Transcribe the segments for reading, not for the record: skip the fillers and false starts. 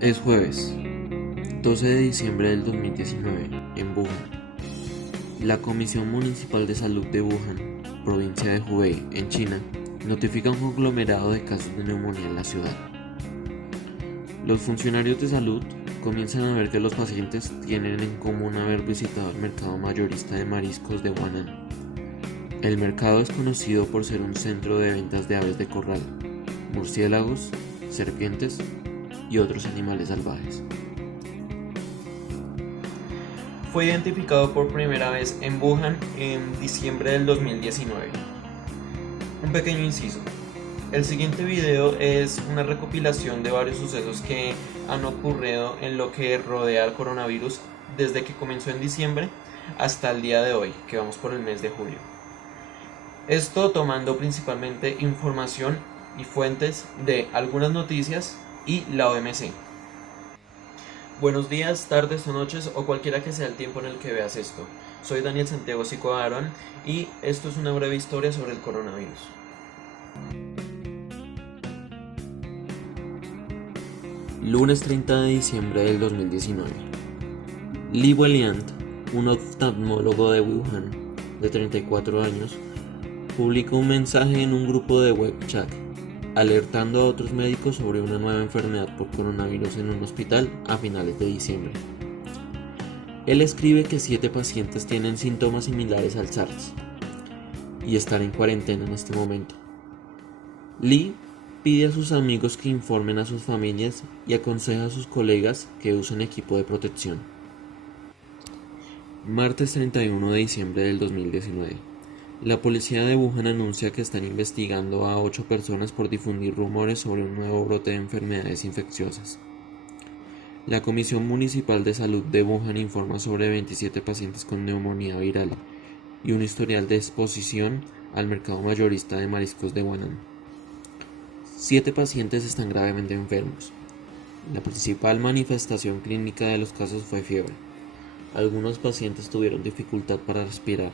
Es jueves, 12 de diciembre del 2019, en Wuhan. La Comisión Municipal de Salud de Wuhan, provincia de Hubei, en China, notifica un conglomerado de casos de neumonía en la ciudad. Los funcionarios de salud comienzan a ver que los pacientes tienen en común haber visitado el mercado mayorista de mariscos de Huanan. El mercado es conocido por ser un centro de ventas de aves de corral, murciélagos, serpientes y otros animales salvajes. Fue identificado por primera vez en Wuhan en diciembre del 2019. Un pequeño inciso. El siguiente video es una recopilación de varios sucesos que han ocurrido en lo que rodea al coronavirus desde que comenzó en diciembre hasta el día de hoy, que vamos por el mes de julio. Esto tomando principalmente información y fuentes de algunas noticias y la OMC. Buenos días, tardes o noches o cualquiera que sea el tiempo en el que veas esto. Soy Daniel Santiago Sicoarón y esto es una breve historia sobre el coronavirus. Lunes 30 de diciembre del 2019. Li Wenliang, un oftalmólogo de Wuhan de 34 años, publicó un mensaje en un grupo de web chat alertando a otros médicos sobre una nueva enfermedad por coronavirus en un hospital a finales de diciembre. Él escribe que 7 pacientes tienen síntomas similares al SARS y están en cuarentena en este momento. Li pide a sus amigos que informen a sus familias y aconseja a sus colegas que usen equipo de protección. Martes 31 de diciembre del 2019. La policía de Wuhan anuncia que están investigando a 8 personas por difundir rumores sobre un nuevo brote de enfermedades infecciosas. La Comisión Municipal de Salud de Wuhan informa sobre 27 pacientes con neumonía viral y un historial de exposición al mercado mayorista de mariscos de Huanan. 7 pacientes están gravemente enfermos. La principal manifestación clínica de los casos fue fiebre. Algunos pacientes tuvieron dificultad para respirar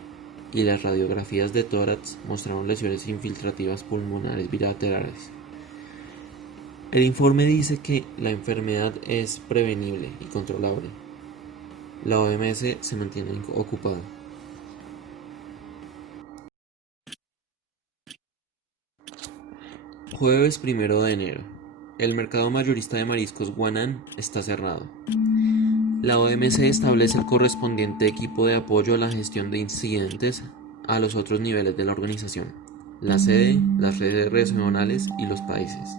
y las radiografías de tórax mostraron lesiones infiltrativas pulmonares bilaterales. El informe dice que la enfermedad es prevenible y controlable. La OMS se mantiene ocupada. Jueves 1 de enero. El mercado mayorista de mariscos Huanan está cerrado. La OMC establece el correspondiente equipo de apoyo a la gestión de incidentes a los otros niveles de la organización, la sede, las redes regionales y los países,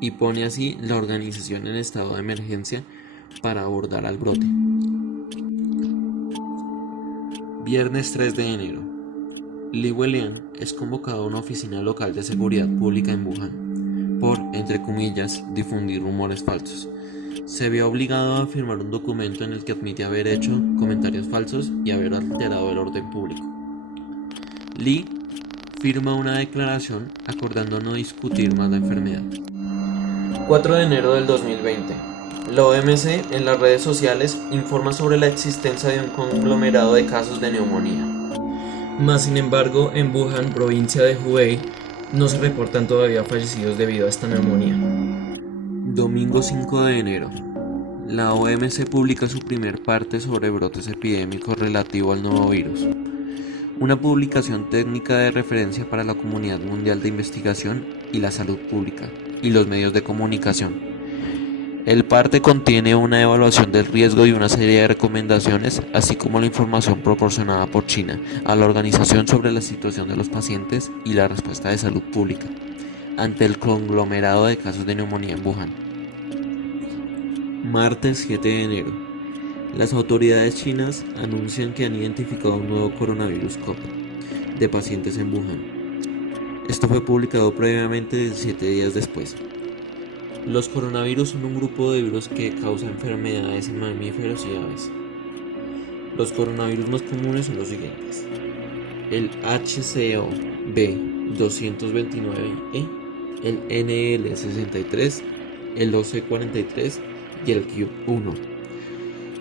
y pone así la organización en estado de emergencia para abordar al brote. Viernes 3 de enero. Li Wenliang es convocado a una oficina local de seguridad pública en Wuhan por, entre comillas, difundir rumores falsos. Se vio obligado a firmar un documento en el que admite haber hecho comentarios falsos y haber alterado el orden público. Li firma una declaración acordando no discutir más la enfermedad. 4 de enero del 2020. La OMC en las redes sociales informa sobre la existencia de un conglomerado de casos de neumonía. Mas sin embargo, en Wuhan, provincia de Hubei, no se reportan todavía fallecidos debido a esta neumonía. Domingo 5 de enero. La OMC publica su primer parte sobre brotes epidémicos relativo al nuevo virus. Una publicación técnica de referencia para la comunidad mundial de investigación y la salud pública y los medios de comunicación. El parte contiene una evaluación del riesgo y una serie de recomendaciones, así como la información proporcionada por China a la organización sobre la situación de los pacientes y la respuesta de salud pública ante el conglomerado de casos de neumonía en Wuhan. Martes 7 de enero. Las autoridades chinas anuncian que han identificado un nuevo coronavirus COVID de pacientes en Wuhan. Esto fue publicado previamente 7 días después. Los coronavirus son un grupo de virus que causa enfermedades en mamíferos y aves. Los coronavirus más comunes son los siguientes: el HCOV229E, el NL63, el OC43 y el Q1.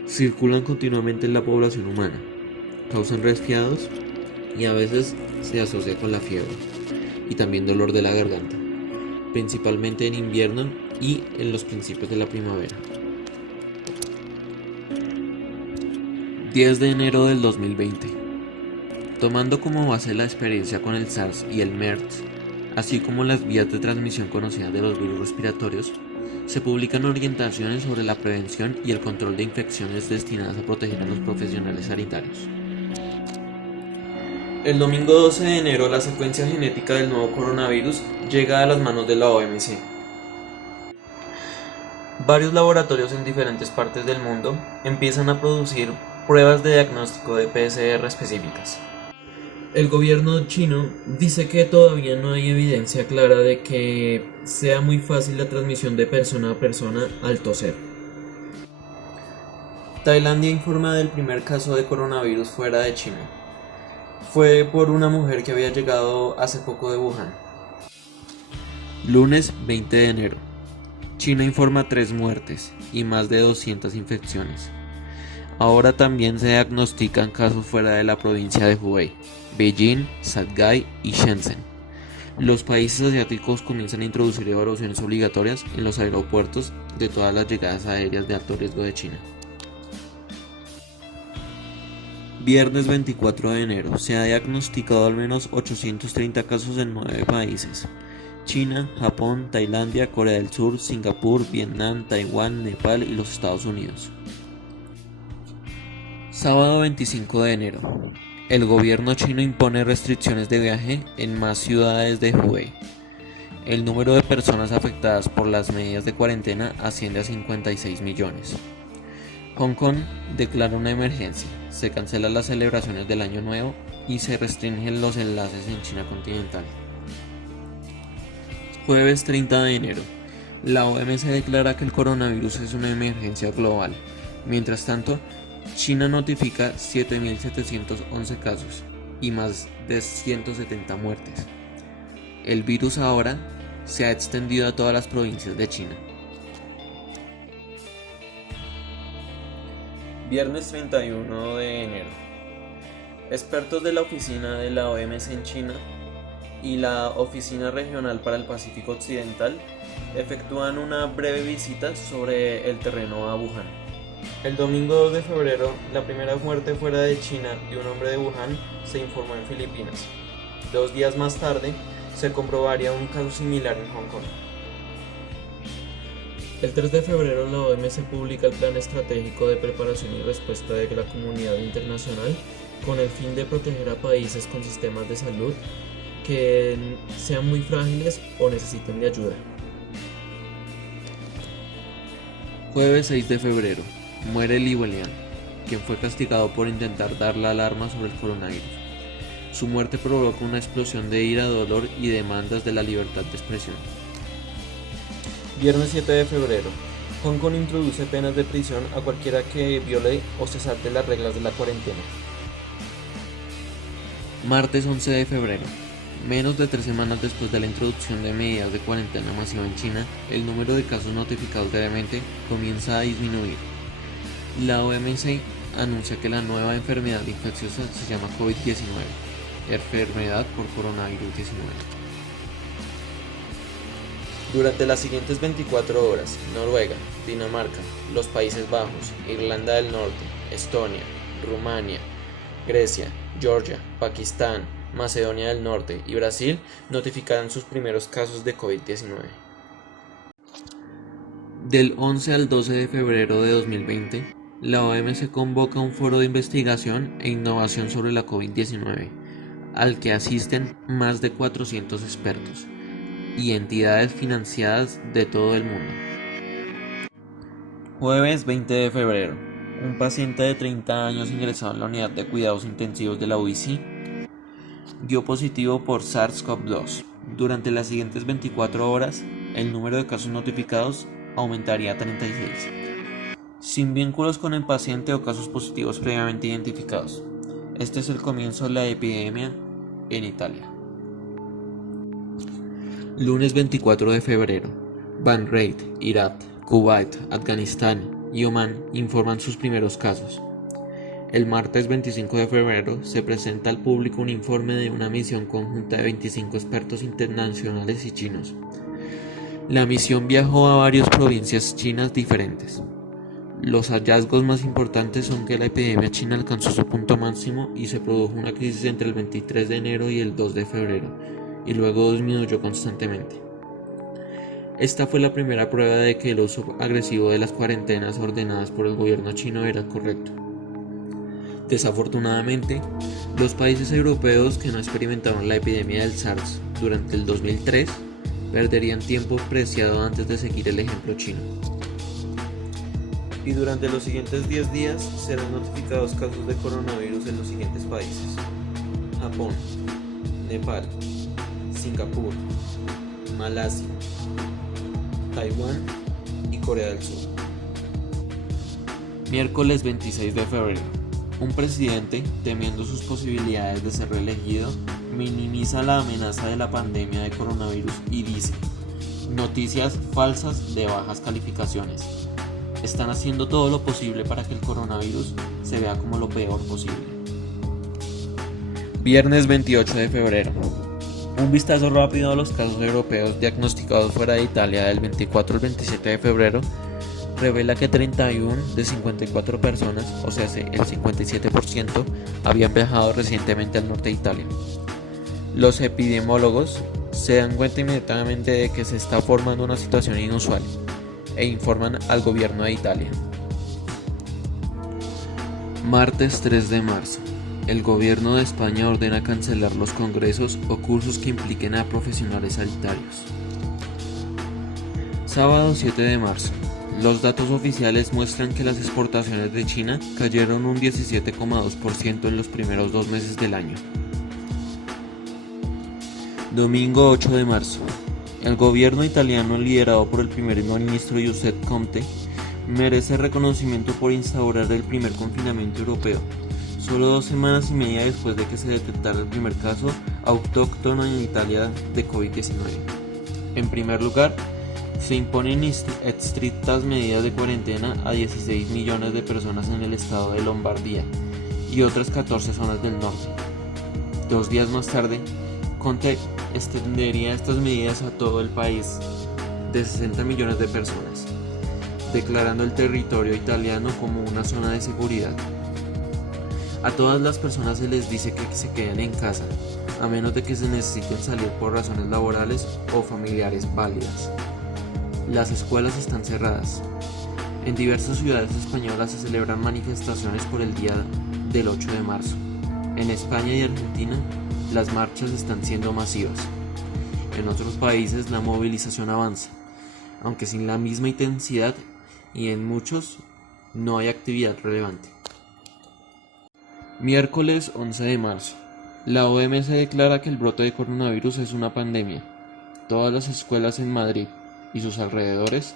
Circulan continuamente en la población humana, causan resfriados y a veces se asocia con la fiebre y también dolor de la garganta. principalmente en invierno y en los principios de la primavera. 10 de enero del 2020. Tomando como base la experiencia con el SARS y el MERS, así como las vías de transmisión conocidas de los virus respiratorios, se publican orientaciones sobre la prevención y el control de infecciones destinadas a proteger a los profesionales sanitarios. El domingo 12 de enero, la secuencia genética del nuevo coronavirus llega a las manos de la OMC. Varios laboratorios en diferentes partes del mundo empiezan a producir pruebas de diagnóstico de PCR específicas. El gobierno chino dice que todavía no hay evidencia clara de que sea muy fácil la transmisión de persona a persona al toser. Tailandia informa del primer caso de coronavirus fuera de China. Fue por una mujer que había llegado hace poco de Wuhan. Lunes 20 de enero. China informa 3 muertes y más de 200 infecciones. Ahora también se diagnostican casos fuera de la provincia de Hubei, Beijing, Shanghái y Shenzhen. Los países asiáticos comienzan a introducir evaluaciones obligatorias en los aeropuertos de todas las llegadas aéreas de alto riesgo de China. Viernes 24 de enero. Se ha diagnosticado al menos 830 casos en 9 países. China, Japón, Tailandia, Corea del Sur, Singapur, Vietnam, Taiwán, Nepal y los Estados Unidos. Sábado 25 de enero. El gobierno chino impone restricciones de viaje en más ciudades de Hubei. El número de personas afectadas por las medidas de cuarentena asciende a 56 millones. Hong Kong declara una emergencia, se cancelan las celebraciones del Año Nuevo y se restringen los enlaces en China continental. Jueves 30 de enero. La OMS declara que el coronavirus es una emergencia global. Mientras tanto, China notifica 7.711 casos y más de 170 muertes. El virus ahora se ha extendido a todas las provincias de China. Viernes 31 de enero. Expertos de la oficina de la OMS en China y la Oficina Regional para el Pacífico Occidental efectúan una breve visita sobre el terreno a Wuhan. El domingo 2 de febrero, la primera muerte fuera de China de un hombre de Wuhan se informó en Filipinas. 2 días más tarde, se comprobaría un caso similar en Hong Kong. El 3 de febrero, la OMS publica el Plan Estratégico de Preparación y Respuesta de la Comunidad Internacional con el fin de proteger a países con sistemas de salud que sean muy frágiles o necesiten de ayuda. Jueves 6 de febrero. Muere Li Wenliang, quien fue castigado por intentar dar la alarma sobre el coronavirus. Su muerte provoca una explosión de ira, dolor y demandas de la libertad de expresión. Viernes 7 de febrero. Hong Kong introduce penas de prisión a cualquiera que viole o se salte las reglas de la cuarentena. Martes 11 de febrero. Menos de 3 semanas después de la introducción de medidas de cuarentena masiva en China, el número de casos notificados diariamente comienza a disminuir. La OMS anuncia que la nueva enfermedad infecciosa se llama COVID-19, enfermedad por coronavirus 19. Durante las siguientes 24 horas, Noruega, Dinamarca, los Países Bajos, Irlanda del Norte, Estonia, Rumania, Grecia, Georgia, Pakistán, Macedonia del Norte y Brasil notificarán sus primeros casos de COVID-19. Del 11 al 12 de febrero de 2020, la OMS convoca un foro de investigación e innovación sobre la COVID-19, al que asisten más de 400 expertos y entidades financiadas de todo el mundo. Jueves 20 de febrero. Un paciente de 30 años ingresado en la unidad de cuidados intensivos de la UIC dio positivo por SARS-CoV-2. Durante las siguientes 24 horas, el número de casos notificados aumentaría a 36, sin vínculos con el paciente o casos positivos previamente identificados. Este es el comienzo de la epidemia en Italia. Lunes 24 de febrero. Bahrein, Irak, Kuwait, Afganistán y Omán informan sus primeros casos. El martes 25 de febrero se presenta al público un informe de una misión conjunta de 25 expertos internacionales y chinos La misión viajó a varias provincias chinas diferentes. Los hallazgos más importantes son que la epidemia china alcanzó su punto máximo y se produjo una crisis entre el 23 de enero y el 2 de febrero, y luego disminuyó constantemente. Esta fue la primera prueba de que el uso agresivo de las cuarentenas ordenadas por el gobierno chino era correcto. Desafortunadamente, los países europeos que no experimentaron la epidemia del SARS durante el 2003 perderían tiempo preciado antes de seguir el ejemplo chino. Y durante los siguientes 10 días serán notificados casos de coronavirus en los siguientes países: Japón, Nepal, Singapur, Malasia, Taiwán y Corea del Sur. Miércoles 26 de febrero. Un presidente, temiendo sus posibilidades de ser reelegido, minimiza la amenaza de la pandemia de coronavirus y dice: noticias falsas de bajas calificaciones. Están haciendo todo lo posible para que el coronavirus se vea como lo peor posible. Viernes 28 de febrero. Un vistazo rápido a los casos europeos diagnosticados fuera de Italia del 24 al 27 de febrero revela que 31 de 54 personas, o sea, el 57%, habían viajado recientemente al norte de Italia. Los epidemiólogos se dan cuenta inmediatamente de que se está formando una situación inusual e informan al gobierno de Italia. Martes 3 de marzo. El gobierno de España ordena cancelar los congresos o cursos que impliquen a profesionales sanitarios. Sábado 7 de marzo. Los datos oficiales muestran que las exportaciones de China cayeron un 17,2% en los primeros 2 meses del año. Domingo 8 de marzo. El gobierno italiano, liderado por el primer ministro Giuseppe Conte, merece reconocimiento por instaurar el primer confinamiento europeo, solo 2 semanas y media después de que se detectara el primer caso autóctono en Italia de COVID-19. En primer lugar, se imponen estrictas medidas de cuarentena a 16 millones de personas en el estado de Lombardía y otras 14 zonas del norte. 2 días más tarde, Conte extendería estas medidas a todo el país de 60 millones de personas, declarando el territorio italiano como una zona de seguridad. A todas las personas se les dice que se queden en casa, a menos de que se necesiten salir por razones laborales o familiares válidas. Las escuelas están cerradas. En diversas ciudades españolas se celebran manifestaciones por el día del 8 de marzo. En España y Argentina, las marchas están siendo masivas. En otros países la movilización avanza, aunque sin la misma intensidad, y en muchos no hay actividad relevante. Miércoles 11 de marzo. La OMS declara que el brote de coronavirus es una pandemia. Todas las escuelas en Madrid y sus alrededores,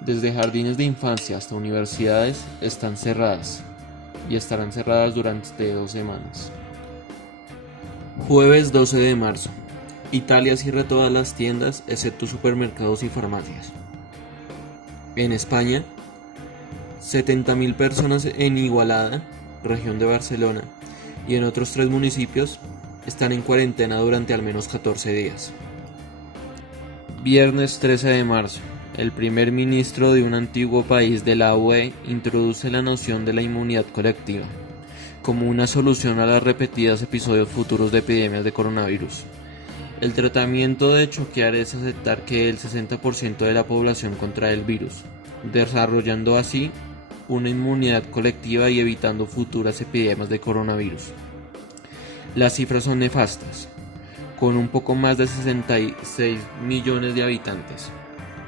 desde jardines de infancia hasta universidades, están cerradas y estarán cerradas durante 2 semanas. Jueves 12 de marzo. Italia cierra todas las tiendas excepto supermercados y farmacias. En España, 70.000 personas en Igualada, región de Barcelona, y en otros 3 municipios están en cuarentena durante al menos 14 días. Viernes 13 de marzo. El primer ministro de un antiguo país de la UE introduce la noción de la inmunidad colectiva como una solución a los repetidos episodios futuros de epidemias de coronavirus. El tratamiento de choquear es aceptar que el 60% de la población contrae el virus, desarrollando así una inmunidad colectiva y evitando futuras epidemias de coronavirus. Las cifras son nefastas. Con un poco más de 66 millones de habitantes,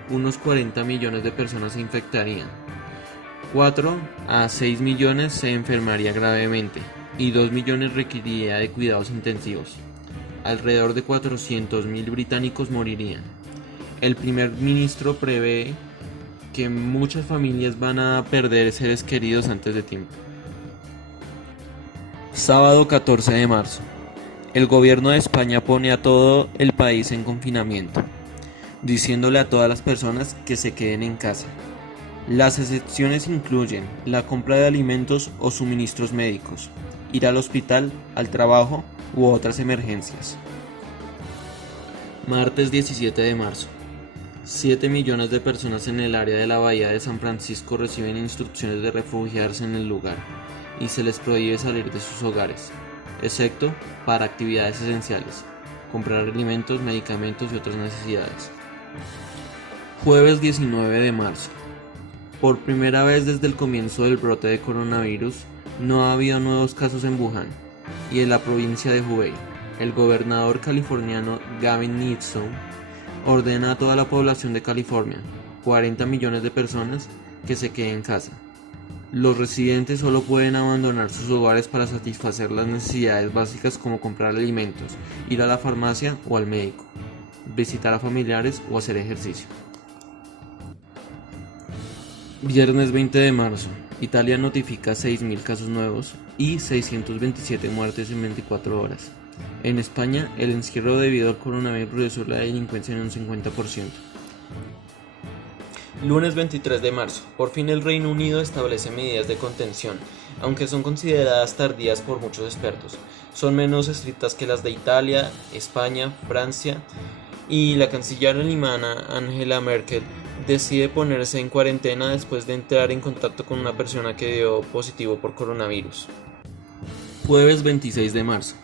unos 40 millones de personas se infectarían, 4 a 6 millones se enfermaría gravemente y 2 millones requeriría de cuidados intensivos. Alrededor de 400.000 británicos morirían. El primer ministro prevé que muchas familias van a perder seres queridos antes de tiempo. Sábado 14 de marzo. El gobierno de España pone a todo el país en confinamiento, diciéndole a todas las personas que se queden en casa. Las excepciones incluyen la compra de alimentos o suministros médicos, ir al hospital, al trabajo u otras emergencias. Martes 17 de marzo. 7 millones de personas en el área de la bahía de San Francisco reciben instrucciones de refugiarse en el lugar y se les prohíbe salir de sus hogares, excepto para actividades esenciales, comprar alimentos, medicamentos y otras necesidades. Jueves 19 de marzo. Por primera vez desde el comienzo del brote de coronavirus, no ha habido nuevos casos en Wuhan y en la provincia de Hubei. El gobernador californiano Gavin Newsom ordena a toda la población de California, 40 millones de personas, que se queden en casa. Los residentes solo pueden abandonar sus hogares para satisfacer las necesidades básicas como comprar alimentos, ir a la farmacia o al médico, visitar a familiares o hacer ejercicio. Viernes 20 de marzo. Italia notifica 6.000 casos nuevos y 627 muertes en 24 horas. En España, el encierro debido al coronavirus redujo la delincuencia en un 50%. Lunes 23 de marzo. Por fin el Reino Unido establece medidas de contención, aunque son consideradas tardías por muchos expertos. Son menos estrictas que las de Italia, España, Francia, y la canciller alemana Angela Merkel decide ponerse en cuarentena después de entrar en contacto con una persona que dio positivo por coronavirus. Jueves 26 de marzo.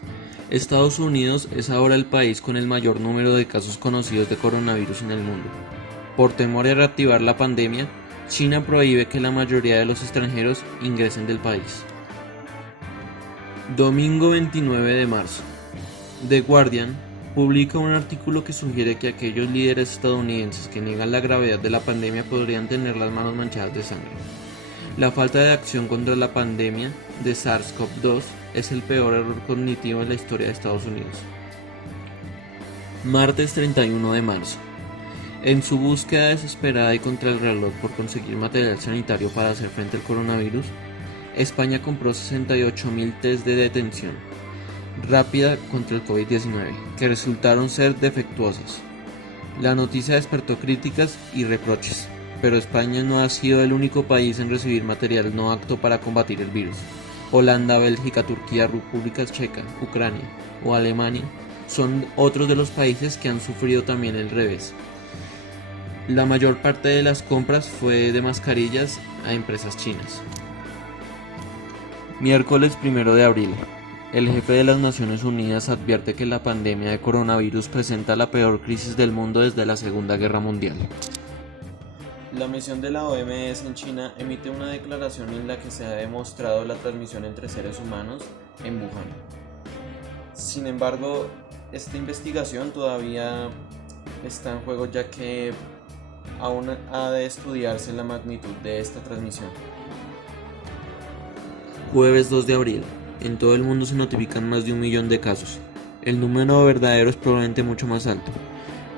Estados Unidos es ahora el país con el mayor número de casos conocidos de coronavirus en el mundo. Por temor a reactivar la pandemia, China prohíbe que la mayoría de los extranjeros ingresen del país. Domingo 29 de marzo. The Guardian publica un artículo que sugiere que aquellos líderes estadounidenses que niegan la gravedad de la pandemia podrían tener las manos manchadas de sangre. La falta de acción contra la pandemia de SARS-CoV-2 es el peor error cognitivo en la historia de Estados Unidos. Martes 31 de marzo. En su búsqueda desesperada y contra el reloj por conseguir material sanitario para hacer frente al coronavirus, España compró 68.000 test de detención rápida contra el COVID-19, que resultaron ser defectuosos. La noticia despertó críticas y reproches, pero España no ha sido el único país en recibir material no apto para combatir el virus. Holanda, Bélgica, Turquía, República Checa, Ucrania o Alemania son otros de los países que han sufrido también el revés. La mayor parte de las compras fue de mascarillas a empresas chinas. Miércoles 1 de abril. El jefe de las Naciones Unidas advierte que la pandemia de coronavirus presenta la peor crisis del mundo desde la Segunda Guerra Mundial. La misión de la OMS en China emite una declaración en la que se ha demostrado la transmisión entre seres humanos en Wuhan. Sin embargo, esta investigación todavía está en juego, ya que aún ha de estudiarse la magnitud de esta transmisión. Jueves 2 de abril. En todo el mundo se notifican más de 1 millón de casos. El número verdadero es probablemente mucho más alto.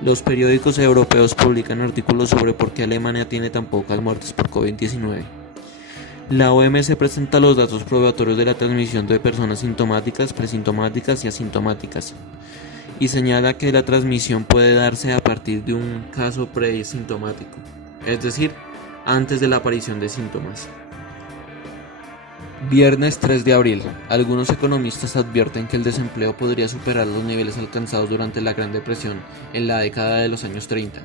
Los periódicos europeos publican artículos sobre por qué Alemania tiene tan pocas muertes por COVID-19. La OMS presenta los datos probatorios de la transmisión de personas sintomáticas, presintomáticas y asintomáticas, y señala que la transmisión puede darse a partir de un caso presintomático, es decir, antes de la aparición de síntomas. Viernes 3 de abril. Algunos economistas advierten que el desempleo podría superar los niveles alcanzados durante la Gran Depresión en la década de los años 30.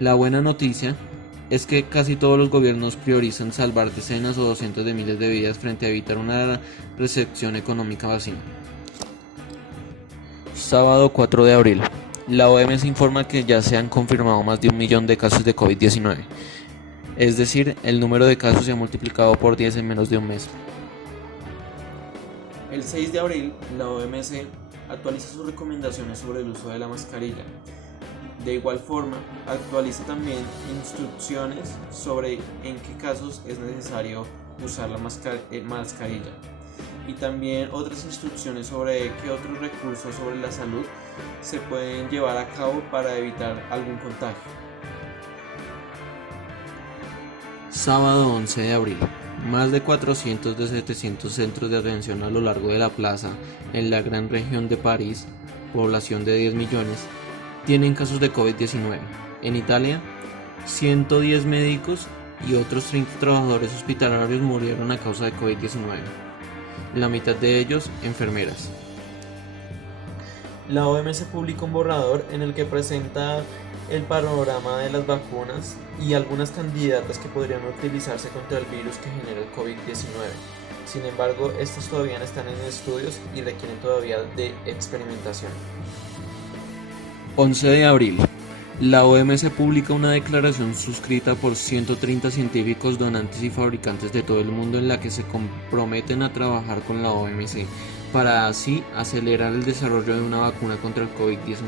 La buena noticia es que casi todos los gobiernos priorizan salvar decenas o cientos de miles de vidas frente a evitar una recesión económica vacía. Sábado 4 de abril. La OMS informa que ya se han confirmado más de 1 millón de casos de COVID-19. Es decir, el número de casos se ha multiplicado por 10 en menos de un mes. El 6 de abril, la OMS actualiza sus recomendaciones sobre el uso de la mascarilla. De igual forma, actualiza también instrucciones sobre en qué casos es necesario usar la mascarilla. Y también otras instrucciones sobre qué otros recursos sobre la salud se pueden llevar a cabo para evitar algún contagio. Sábado 11 de abril. Más de 400 de 700 centros de atención a lo largo de la plaza en la gran región de París, población de 10 millones, tienen casos de COVID-19. En Italia, 110 médicos y otros 30 trabajadores hospitalarios murieron a causa de COVID-19. La mitad de ellos, enfermeras. La OMS publica un borrador en el que presenta el panorama de las vacunas y algunas candidatas que podrían utilizarse contra el virus que genera el COVID-19. Sin embargo, estas todavía no están en estudios y requieren todavía de experimentación. 11 de abril. La OMS publica una declaración suscrita por 130 científicos, donantes y fabricantes de todo el mundo en la que se comprometen a trabajar con la OMC para así acelerar el desarrollo de una vacuna contra el COVID-19.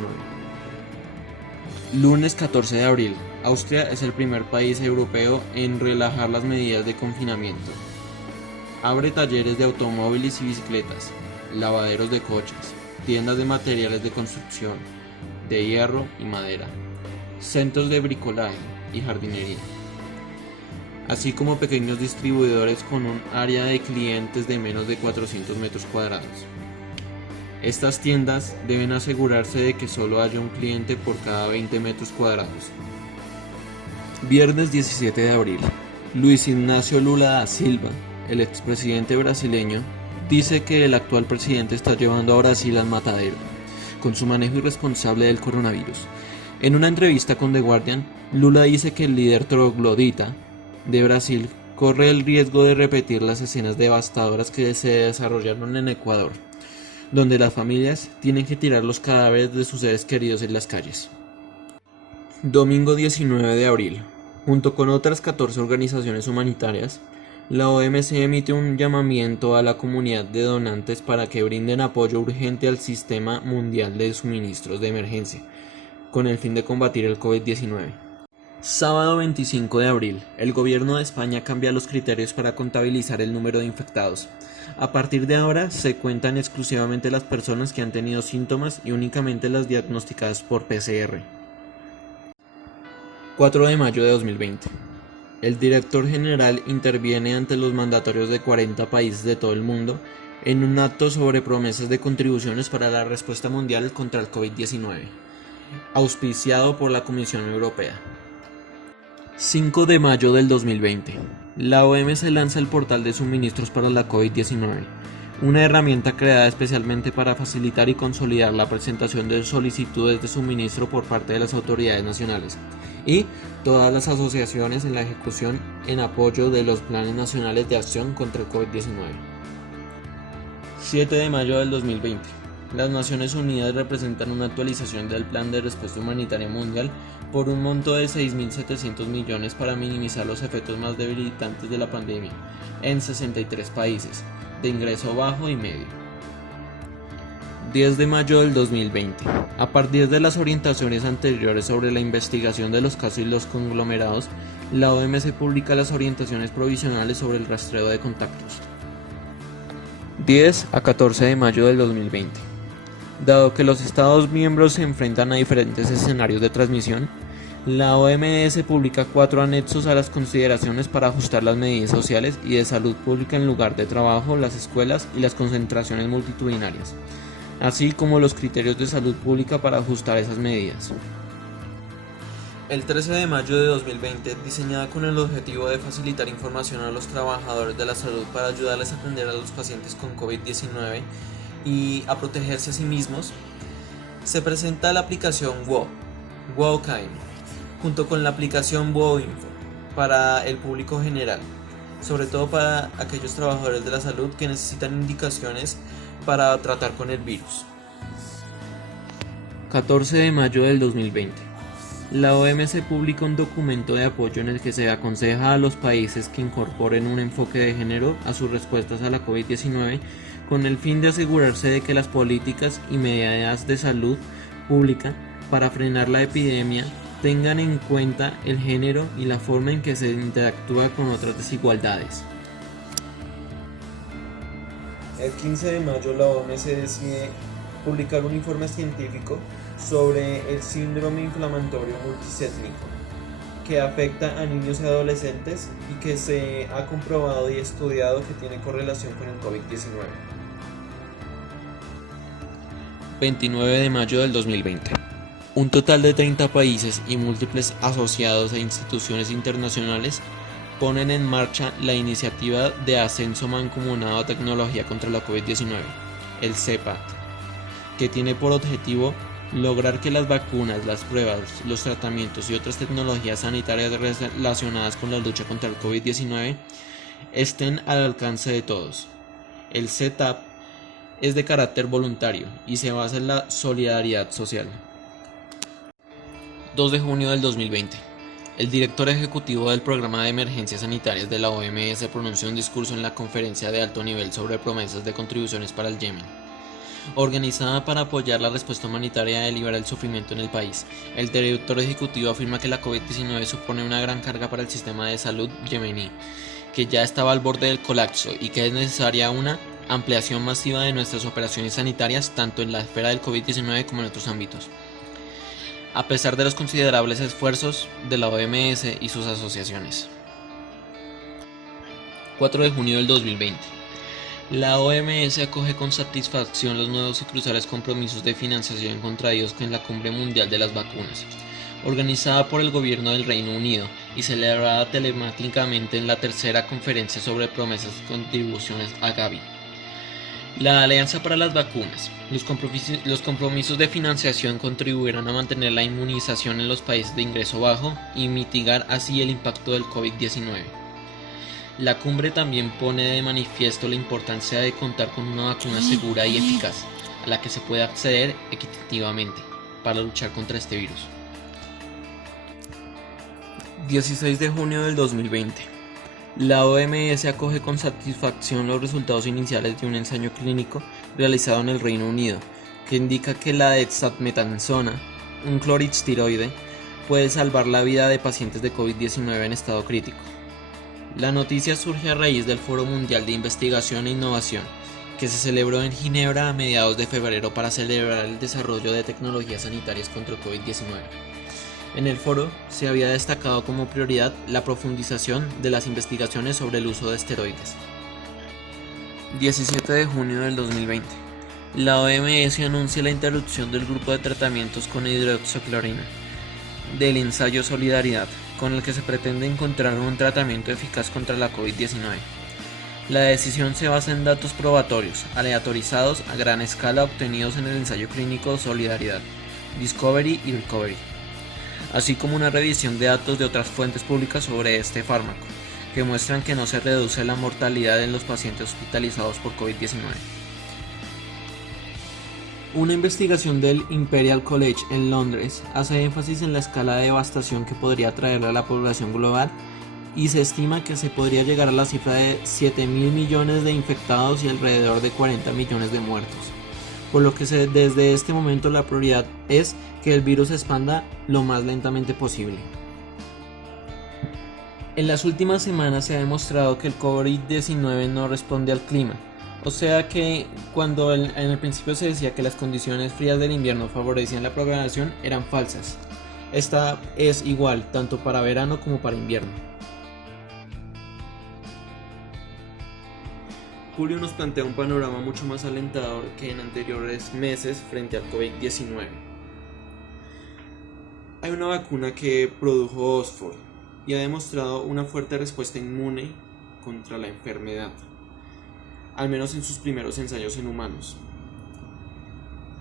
Lunes 14 de abril. Austria es el primer país europeo en relajar las medidas de confinamiento. Abre talleres de automóviles y bicicletas, lavaderos de coches, tiendas de materiales de construcción, de hierro y madera, centros de bricolaje y jardinería, así como pequeños distribuidores con un área de clientes de menos de 400 metros cuadrados. Estas tiendas deben asegurarse de que solo haya un cliente por cada 20 metros cuadrados. Viernes 17 de abril. Luis Ignacio Lula da Silva, el expresidente brasileño, dice que el actual presidente está llevando a Brasil al matadero con su manejo irresponsable del coronavirus. En una entrevista con The Guardian, Lula dice que el líder troglodita de Brasil corre el riesgo de repetir las escenas devastadoras que se desarrollaron en Ecuador, donde las familias tienen que tirar los cadáveres de sus seres queridos en las calles. Domingo 19 de abril. Junto con otras 14 organizaciones humanitarias, la OMS emite un llamamiento a la comunidad de donantes para que brinden apoyo urgente al sistema mundial de suministros de emergencia, con el fin de combatir el COVID-19. Sábado 25 de abril. El gobierno de España cambia los criterios para contabilizar el número de infectados. A partir de ahora se cuentan exclusivamente las personas que han tenido síntomas y únicamente las diagnosticadas por PCR. 4 de mayo de 2020. El director general interviene ante los mandatorios de 40 países de todo el mundo en un acto sobre promesas de contribuciones para la respuesta mundial contra el COVID-19, auspiciado por la Comisión Europea. 5 de mayo del 2020. La OMS lanza el portal de suministros para la COVID-19, una herramienta creada especialmente para facilitar y consolidar la presentación de solicitudes de suministro por parte de las autoridades nacionales y todas las asociaciones en la ejecución en apoyo de los planes nacionales de acción contra el COVID-19. 7 de mayo del 2020. Las Naciones Unidas representan una actualización del Plan de Respuesta Humanitaria Mundial por un monto de 6.700 millones para minimizar los efectos más debilitantes de la pandemia en 63 países, de ingreso bajo y medio. 10 de mayo del 2020. A partir de las orientaciones anteriores sobre la investigación de los casos y los conglomerados, la OMS publica las orientaciones provisionales sobre el rastreo de contactos. 10 a 14 de mayo del 2020. Dado que los Estados miembros se enfrentan a diferentes escenarios de transmisión, la OMS publica 4 anexos a las consideraciones para ajustar las medidas sociales y de salud pública en lugar de trabajo, las escuelas y las concentraciones multitudinarias, así como los criterios de salud pública para ajustar esas medidas. El 13 de mayo de 2020, diseñada con el objetivo de facilitar información a los trabajadores de la salud para ayudarles a atender a los pacientes con COVID-19 y a protegerse a sí mismos, se presenta la aplicación WOKIME, junto con la aplicación WOINFO para el público general, sobre todo para aquellos trabajadores de la salud que necesitan indicaciones para tratar con el virus. 14 de mayo del 2020. La OMS publica un documento de apoyo en el que se aconseja a los países que incorporen un enfoque de género a sus respuestas a la COVID-19 con el fin de asegurarse de que las políticas y medidas de salud pública para frenar la epidemia tengan en cuenta el género y la forma en que se interactúa con otras desigualdades. El 15 de mayo la OMS decide publicar un informe científico sobre el síndrome inflamatorio multicétnico que afecta a niños y adolescentes y que se ha comprobado y estudiado que tiene correlación con el COVID-19. 29 de mayo del 2020. Un total de 30 países y múltiples asociados e instituciones internacionales ponen en marcha la iniciativa de ascenso mancomunado a tecnología contra la COVID-19, el CEPAT, que tiene por objetivo lograr que las vacunas, las pruebas, los tratamientos y otras tecnologías sanitarias relacionadas con la lucha contra el COVID-19 estén al alcance de todos. El CETAP es de carácter voluntario y se basa en la solidaridad social. 2 de junio del 2020. El director ejecutivo del Programa de Emergencias Sanitarias de la OMS pronunció un discurso en la conferencia de alto nivel sobre promesas de contribuciones para el Yemen, organizada para apoyar la respuesta humanitaria y aliviar el sufrimiento en el país. El director ejecutivo afirma que la COVID-19 supone una gran carga para el sistema de salud yemení, que ya estaba al borde del colapso y que es necesaria una ampliación masiva de nuestras operaciones sanitarias tanto en la esfera del COVID-19 como en otros ámbitos. A pesar de los considerables esfuerzos de la OMS y sus asociaciones. 4 de junio del 2020. La OMS acoge con satisfacción los nuevos y cruciales compromisos de financiación contraídos en la Cumbre Mundial de las Vacunas, organizada por el Gobierno del Reino Unido y celebrada telemáticamente en la tercera conferencia sobre promesas y contribuciones a Gavi. La Alianza para las Vacunas. Los compromisos de financiación contribuirán a mantener la inmunización en los países de ingreso bajo y mitigar así el impacto del COVID-19. La cumbre también pone de manifiesto la importancia de contar con una vacuna segura y eficaz, a la que se pueda acceder equitativamente para luchar contra este virus. 16 de junio del 2020. La OMS acoge con satisfacción los resultados iniciales de un ensayo clínico realizado en el Reino Unido, que indica que la dexametasona, un clorestiroide, puede salvar la vida de pacientes de COVID-19 en estado crítico. La noticia surge a raíz del Foro Mundial de Investigación e Innovación, que se celebró en Ginebra a mediados de febrero para celebrar el desarrollo de tecnologías sanitarias contra el COVID-19. En el foro se había destacado como prioridad la profundización de las investigaciones sobre el uso de esteroides. 17 de junio del 2020. La OMS anuncia la interrupción del grupo de tratamientos con hidroxicloroquina del ensayo Solidaridad, con el que se pretende encontrar un tratamiento eficaz contra la COVID-19. La decisión se basa en datos probatorios, aleatorizados a gran escala obtenidos en el ensayo clínico Solidaridad, Discovery y Recovery, así como una revisión de datos de otras fuentes públicas sobre este fármaco, que muestran que no se reduce la mortalidad en los pacientes hospitalizados por COVID-19. Una investigación del Imperial College en Londres hace énfasis en la escala de devastación que podría traerle a la población global y se estima que se podría llegar a la cifra de 7.000 millones de infectados y alrededor de 40 millones de muertos, por lo que desde este momento la prioridad es que el virus se expanda lo más lentamente posible. En las últimas semanas se ha demostrado que el COVID-19 no responde al clima, o sea que cuando en el principio se decía que las condiciones frías del invierno favorecían la propagación eran falsas. Esta es igual tanto para verano como para invierno. Julio nos plantea un panorama mucho más alentador que en anteriores meses frente al COVID-19. Hay una vacuna que produjo Oxford y ha demostrado una fuerte respuesta inmune contra la enfermedad, al menos en sus primeros ensayos en humanos.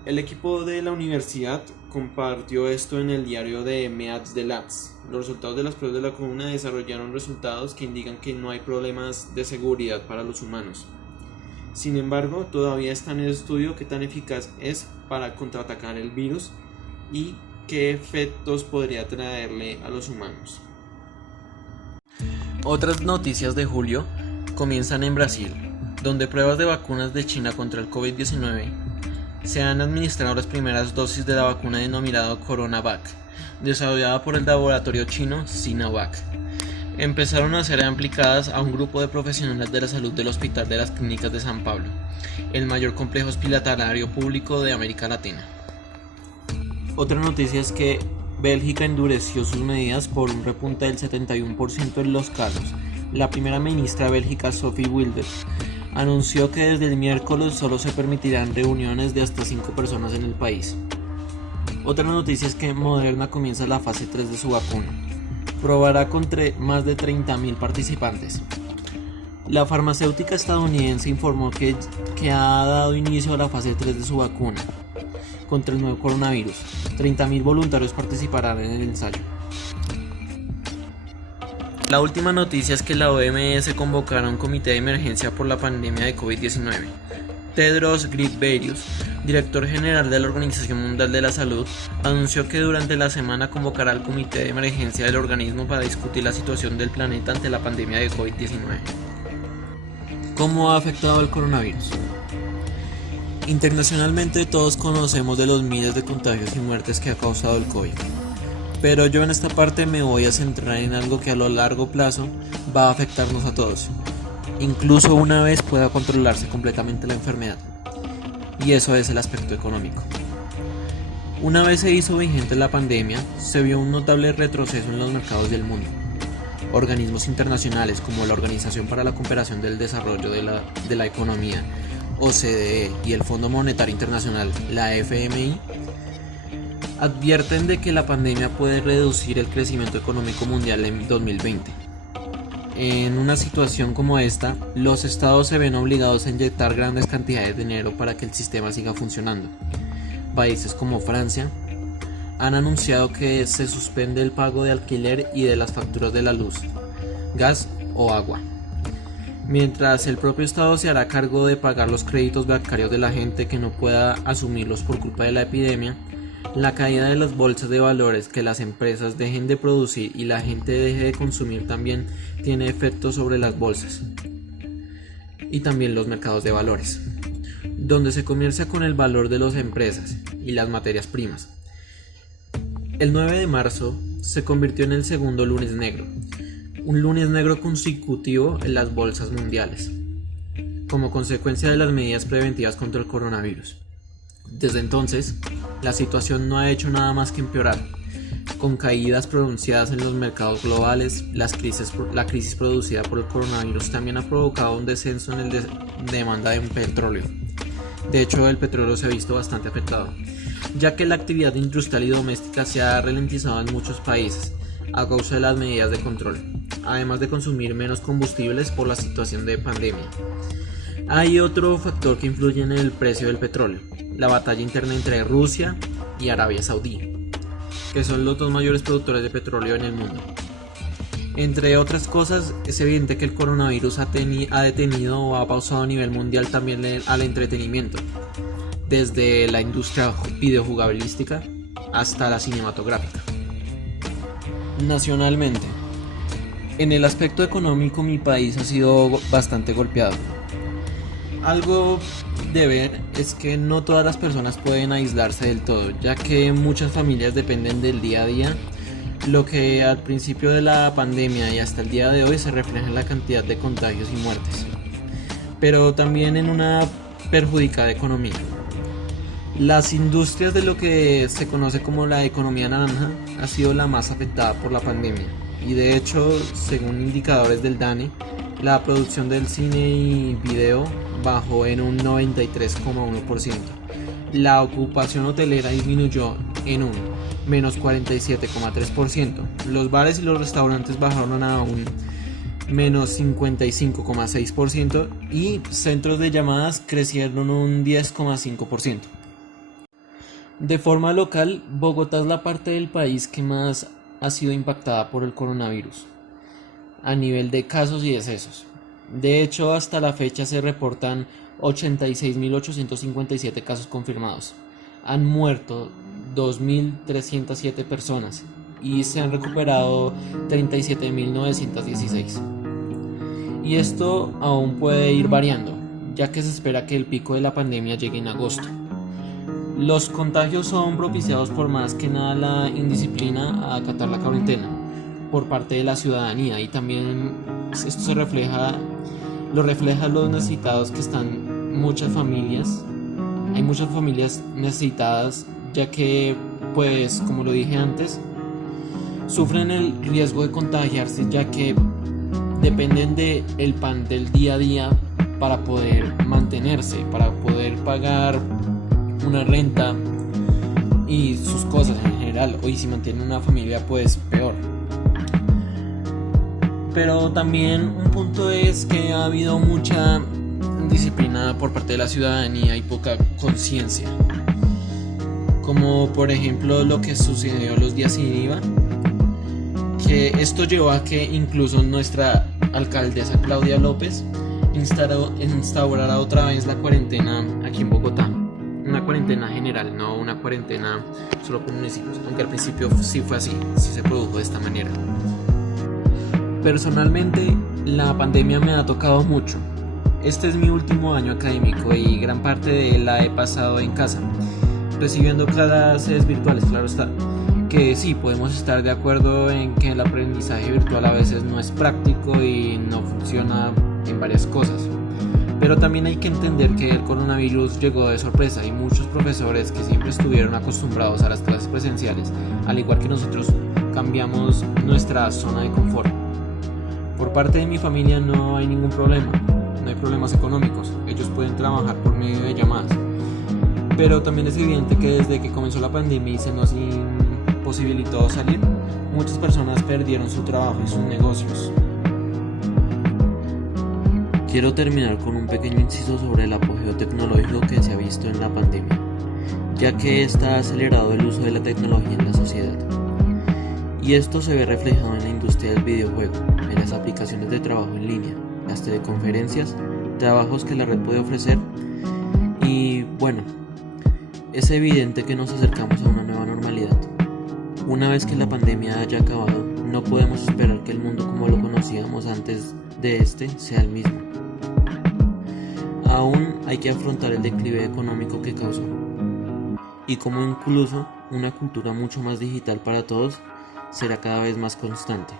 El equipo de la universidad compartió esto en el diario de Meads de Labs. Los resultados de las pruebas de la vacuna desarrollaron resultados que indican que no hay problemas de seguridad para los humanos. Sin embargo, todavía está en el estudio qué tan eficaz es para contraatacar el virus y qué efectos podría traerle a los humanos. Otras noticias de julio comienzan en Brasil, donde pruebas de vacunas de China contra el COVID-19 se han administrado las primeras dosis de la vacuna denominada CoronaVac, desarrollada por el laboratorio chino Sinovac. Empezaron a ser aplicadas a un grupo de profesionales de la salud del Hospital de las Clínicas de San Pablo, el mayor complejo hospitalario público de América Latina. Otra noticia es que Bélgica endureció sus medidas por un repunte del 71% en los casos. La primera ministra bélgica, Sophie Wilders, anunció que desde el miércoles solo se permitirán reuniones de hasta 5 personas en el país. Otra noticia es que Moderna comienza la fase 3 de su vacuna. Probará con más de 30.000 participantes. La farmacéutica estadounidense informó que ha dado inicio a la fase 3 de su vacuna. contra el nuevo coronavirus. 30.000 voluntarios participarán en el ensayo. La última noticia es que la OMS convocará un comité de emergencia por la pandemia de COVID-19. Tedros Ghebreyesus, director general de la Organización Mundial de la Salud, anunció que durante la semana convocará al comité de emergencia del organismo para discutir la situación del planeta ante la pandemia de COVID-19. ¿Cómo ha afectado el coronavirus? Internacionalmente todos conocemos de los miles de contagios y muertes que ha causado el COVID. Pero yo en esta parte me voy a centrar en algo que a lo largo plazo va a afectarnos a todos. Incluso una vez pueda controlarse completamente la enfermedad. Y eso es el aspecto económico. Una vez se hizo vigente la pandemia, se vio un notable retroceso en los mercados del mundo. Organismos internacionales como la Organización para la Cooperación del Desarrollo de la Economía, OCDE, y el Fondo Monetario Internacional, la FMI, advierten de que la pandemia puede reducir el crecimiento económico mundial en 2020. En una situación como esta, los estados se ven obligados a inyectar grandes cantidades de dinero para que el sistema siga funcionando. Países como Francia han anunciado que se suspende el pago de alquiler y de las facturas de la luz, gas o agua, mientras el propio estado se hará cargo de pagar los créditos bancarios de la gente que no pueda asumirlos por culpa de la epidemia. La caída de las bolsas de valores, que las empresas dejen de producir y la gente deje de consumir, también tiene efectos sobre las bolsas y también los mercados de valores, donde se comienza con el valor de las empresas y las materias primas. El 9 de marzo se convirtió en el segundo lunes negro, un lunes negro consecutivo en las bolsas mundiales, como consecuencia de las medidas preventivas contra el coronavirus. Desde entonces, la situación no ha hecho nada más que empeorar, con caídas pronunciadas en los mercados globales. La crisis producida por el coronavirus también ha provocado un descenso en la demanda de petróleo. De hecho, el petróleo se ha visto bastante afectado, ya que la actividad industrial y doméstica se ha ralentizado en muchos países a causa de las medidas de control, además de consumir menos combustibles por la situación de pandemia. Hay otro factor que influye en el precio del petróleo: la batalla interna entre Rusia y Arabia Saudí, que son los dos mayores productores de petróleo en el mundo. Entre otras cosas, es evidente que el coronavirus ha detenido o ha pausado a nivel mundial también al entretenimiento, desde la industria videojugabilística hasta la cinematográfica. Nacionalmente, en el aspecto económico, mi país ha sido bastante golpeado. Algo de ver es que no todas las personas pueden aislarse del todo, ya que muchas familias dependen del día a día, lo que al principio de la pandemia y hasta el día de hoy se refleja en la cantidad de contagios y muertes, pero también en una perjudicada economía. Las industrias de lo que se conoce como la economía naranja ha sido la más afectada por la pandemia, y de hecho, según indicadores del DANE, la producción del cine y video bajó en un 93,1%. La ocupación hotelera disminuyó en un menos 47,3%. Los bares y los restaurantes bajaron a un menos 55,6% y centros de llamadas crecieron un 10,5%. De forma local, Bogotá es la parte del país que más ha sido impactada por el coronavirus a nivel de casos y decesos. De hecho, hasta la fecha se reportan 86.857 casos confirmados. Han muerto 2.307 personas y se han recuperado 37.916. Y esto aún puede ir variando, ya que se espera que el pico de la pandemia llegue en agosto. Los contagios son propiciados por más que nada la indisciplina a acatar la cuarentena por parte de la ciudadanía, y también esto lo refleja los necesitados que están muchas familias. Hay muchas familias necesitadas, ya que, pues, como lo dije antes, sufren el riesgo de contagiarse, ya que dependen del pan del día a día para poder mantenerse, para poder pagar una renta y sus cosas en general. O si mantienen una familia, pues peor. Pero también un punto es que ha habido mucha indisciplina por parte de la ciudadanía y poca conciencia. como por ejemplo lo que sucedió los días sin IVA, que esto llevó a que incluso nuestra alcaldesa Claudia López instaurara otra vez la cuarentena aquí en Bogotá. Una cuarentena general, no una cuarentena solo por municipios, aunque al principio sí fue así, sí se produjo de esta manera. Personalmente, la pandemia me ha tocado mucho. Este es mi último año académico y gran parte de él la he pasado en casa, recibiendo clases virtuales, claro está. Que sí, podemos estar de acuerdo en que el aprendizaje virtual a veces no es práctico y no funciona en varias cosas. Pero también hay que entender que el coronavirus llegó de sorpresa y muchos profesores que siempre estuvieron acostumbrados a las clases presenciales, al igual que nosotros, cambiamos nuestra zona de confort. Por parte de mi familia no hay ningún problema, no hay problemas económicos, ellos pueden trabajar por medio de llamadas. Pero también es evidente que desde que comenzó la pandemia y se nos imposibilitó salir, muchas personas perdieron su trabajo y sus negocios. Quiero terminar con un pequeño inciso sobre el apogeo tecnológico que se ha visto en la pandemia, ya que esta ha acelerado el uso de la tecnología en la sociedad. Y esto se ve reflejado en la industria del videojuego, en las aplicaciones de trabajo en línea, las teleconferencias, trabajos que la red puede ofrecer. Y bueno, es evidente que nos acercamos a una nueva normalidad. Una vez que la pandemia haya acabado, no podemos esperar que el mundo como lo conocíamos antes de este sea el mismo. Aún hay que afrontar el declive económico que causó, y como incluso una cultura mucho más digital para todos será cada vez más constante.